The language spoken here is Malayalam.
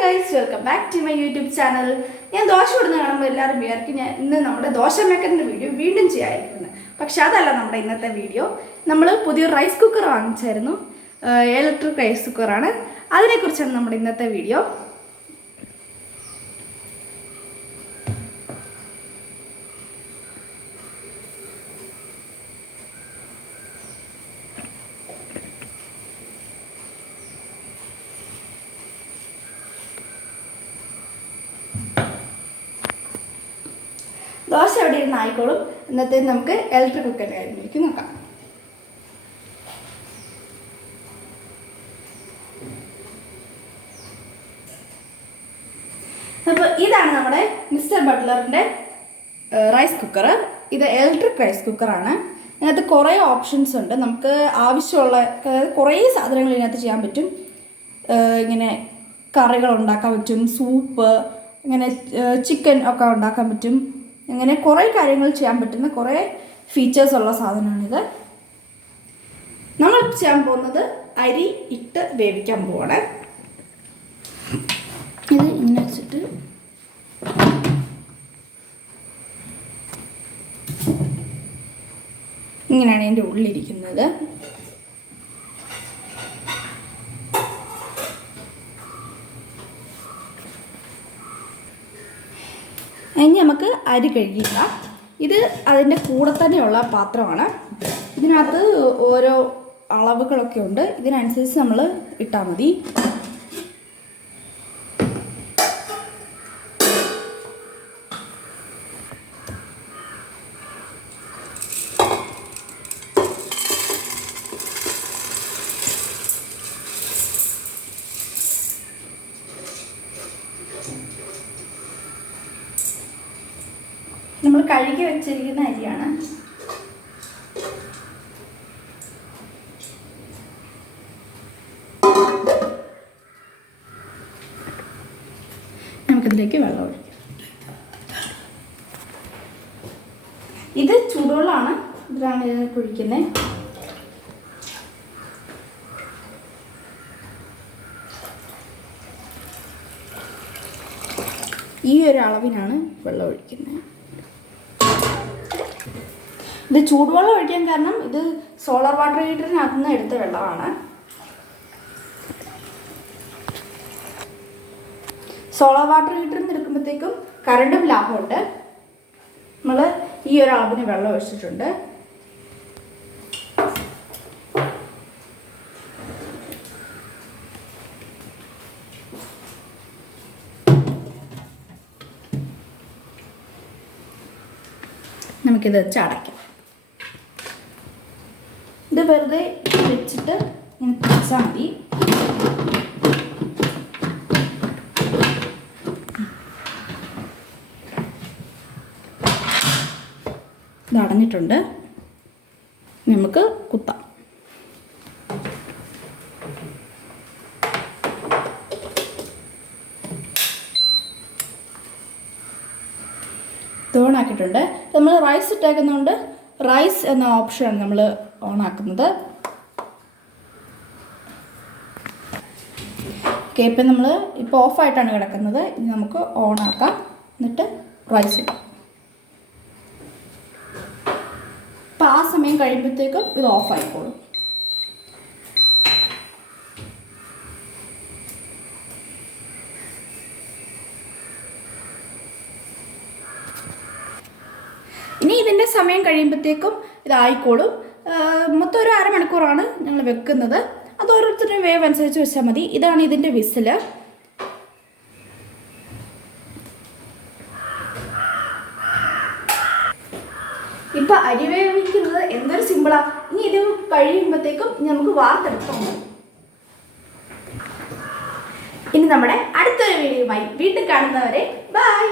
Guys welcome back to my YouTube channel ഞാൻ ദോശ ഇടുന്ന കാണുമ്പോൾ എല്ലാവരും വിചാരിക്കും ഞാൻ ഇന്ന് നമ്മുടെ ദോശ മേക്കറിന്റെ വീഡിയോ വീണ്ടും ചെയ്യാമായിരിക്കുന്നത് പക്ഷെ അതല്ല നമ്മുടെ ഇന്നത്തെ വീഡിയോ നമ്മൾ പുതിയൊരു റൈസ് കുക്കർ വാങ്ങിച്ചായിരുന്നു. ഇലക്ട്രിക് റൈസ് കുക്കറാണ് അതിനെക്കുറിച്ചാണ് നമ്മുടെ ഇന്നത്തെ വീഡിയോ ദോശ എവിടെ ഇരുന്ന് ആയിക്കോളും. ഇന്നത്തെ നമുക്ക് ഇലക്ട്രിക് കുക്കറിന്റെ കാര്യത്തിലേക്ക് നോക്കാം അപ്പോൾ ഇതാണ് നമ്മുടെ മിസ്റ്റർ ബട്ട്ലറിന്റെ റൈസ് കുക്കർ ഇത് ഇലക്ട്രിക് റൈസ് കുക്കറാണ് ഇതിനകത്ത് കുറേ ഓപ്ഷൻസ് ഉണ്ട്. നമുക്ക് ആവശ്യമുള്ള അതായത് കുറേ സാധനങ്ങൾ ഇതിനകത്ത് ചെയ്യാൻ പറ്റും. ഇങ്ങനെ കറികൾ ഉണ്ടാക്കാൻ പറ്റും. സൂപ്പ് ഇങ്ങനെ ചിക്കൻ ഒക്കെ ഉണ്ടാക്കാൻ പറ്റും. അങ്ങനെ കുറേ കാര്യങ്ങൾ ചെയ്യാൻ പറ്റുന്ന കുറേ ഫീച്ചേഴ്സ് ഉള്ള സാധനമാണിത്. നമ്മൾ ചെയ്യാൻ പോകുന്നത് അരി ഇട്ട് വേവിക്കാൻ പോവാണ്. ഇത് ഇങ്ങനെ വെച്ചിട്ട് ഇങ്ങനെയാണ് എന്റെ ഉള്ളിലിരിക്കുന്നത് ഇനി നമുക്ക് അരി കഴുകിയില്ല ഇത് അതിന്റെ കൂടെ തന്നെയുള്ള പാത്രമാണ്. ഇതിനകത്ത് ഓരോ അളവുകളൊക്കെ ഉണ്ട്. ഇതിനനുസരിച്ച് നമ്മൾ ഇട്ടാൽ മതി. നമ്മൾ കഴുകി വെച്ചിരിക്കുന്ന അരിയാണ്. നമുക്കിതിലേക്ക് വെള്ളം ഒഴിക്കാം. ഇത് ചൂടുവെള്ളമാണ്. ഇതിലാണ് ഇതിനെ കുഴിക്കുന്നത്. ഈ ഒരു അളവിനാണ് വെള്ളം ഒഴിക്കുന്നത്. ഇത് ചൂടുവെള്ളം ഒഴിക്കാൻ കാരണം ഇത് സോളാർ വാട്ടർ ഹീറ്ററിനകത്ത് നിന്ന് എടുത്ത വെള്ളമാണ്. സോളാർ വാട്ടർ ഹീറ്ററിൽ നിന്ന് എടുക്കുമ്പോഴത്തേക്കും കറണ്ടും ലാഭമുണ്ട്. നമ്മൾ ഈ ഒരു അളവിന് വെള്ളം ഒഴിച്ചിട്ടുണ്ട്. നമുക്കിത് വെച്ച് അടയ്ക്കാം. വെറുതെ വെച്ചിട്ട് ഇങ്ങനെ തിരിച്ചാൽ മതി. ഇത് അടഞ്ഞിട്ടുണ്ട്. നമുക്ക് കുത്താം. തോണാക്കിയിട്ടുണ്ട് നമ്മൾ റൈസ് ഇട്ടേക്കുന്നതുകൊണ്ട് റൈസ് എന്ന ഓപ്ഷനാണ് നമ്മൾ ഓൺ ആക്കുന്നത് ഓക്കെ ഇപ്പം നമ്മൾ ഇപ്പോൾ ഓഫായിട്ടാണ് കിടക്കുന്നത്. ഇനി നമുക്ക് ഓൺ ആക്കാം എന്നിട്ട് റൈസ് ഇടാം അപ്പം ആ സമയം കഴിയുമ്പോഴത്തേക്കും ഇത് ഓഫായിക്കോളും. ഇനി ഇതിന്റെ സമയം കഴിയുമ്പോഴത്തേക്കും ഇതായിക്കോളും. മൊത്തം ഒരു അരമണിക്കൂറാണ് ഞങ്ങൾ വെക്കുന്നത്. അത് ഓരോരുത്തരുടെയും വേവ് അനുസരിച്ച് വെച്ചാൽ മതി. ഇതാണ് ഇതിന്റെ വിസിൽ ഇപ്പൊ അരി വേവിക്കുന്നത് എന്തൊരു സിമ്പിളാ ഇനി ഇത് കഴിയുമ്പോഴത്തേക്കും നമുക്ക് വാർത്തെടുക്കാം. ഇനി നമ്മുടെ അടുത്തൊരു വീഡിയോയുമായി വീണ്ടും കാണുന്നവരെ ബൈ